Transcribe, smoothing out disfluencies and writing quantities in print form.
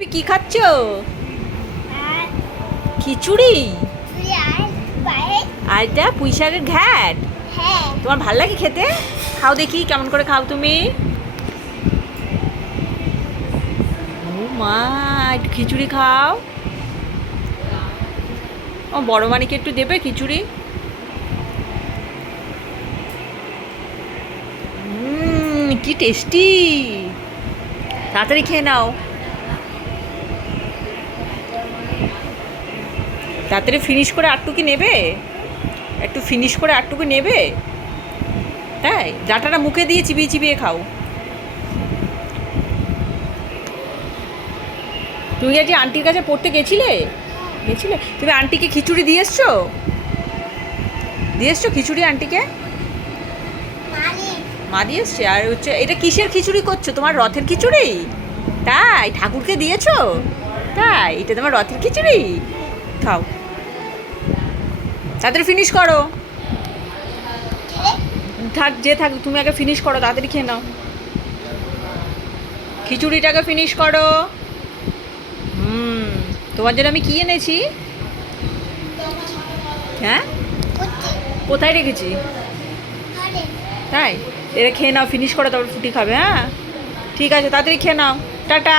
তুমি কি খাচ্ছ? খিচুড়ি? আর এটা পুঁই শাকের ঘ্যাট? তোমার ভাল লাগে খেতে? খাও দেখি কেমন করে খাও তুমি। ও মা, একটু খিচুড়ি খাও। ও বড় মানিকে একটু দেবে খিচুড়ি? কি টেস্টি। তাড়াতাড়ি খেয়ে নাও, তাড়াতাড়ি ফিনিশ করে আরটুকু নেবে, একটু ফিনিশ করে আরটুকু নেবে। তাই ডাঁটাটা মুখে দিয়ে চিবিয়ে চিবিয়ে খাও। তুমি আজকে আন্টির কাছে পড়তে গেছিলে? তুমি আন্টিকে খিচুড়ি দিয়ে এসছো? খিচুড়ি আন্টিকে? মা দিয়ে এসছে। আর হচ্ছে এটা কিসের খিচুড়ি করছো? তোমার রথের খিচুড়ি? তাই ঠাকুরকে দিয়েছো? তাই এটা তোমার রথের খিচুড়ি? খাও, তাড়াতাড়ি ফিনিশ করো। থাক তুমি আগে ফিনিশ করো, তাড়াতাড়ি খেয়ে নাও। খিচুড়িটাকে ফিনিশ করো। তোমার জন্য আমি কি এনেছি? হ্যাঁ, কোথায় রেখেছি? তাই এটা খেয়ে নাও, ফিনিশ করো, তারপর ফুটি খাবে। হ্যাঁ ঠিক আছে, তাড়াতাড়ি খেয়ে নাও। টাটা।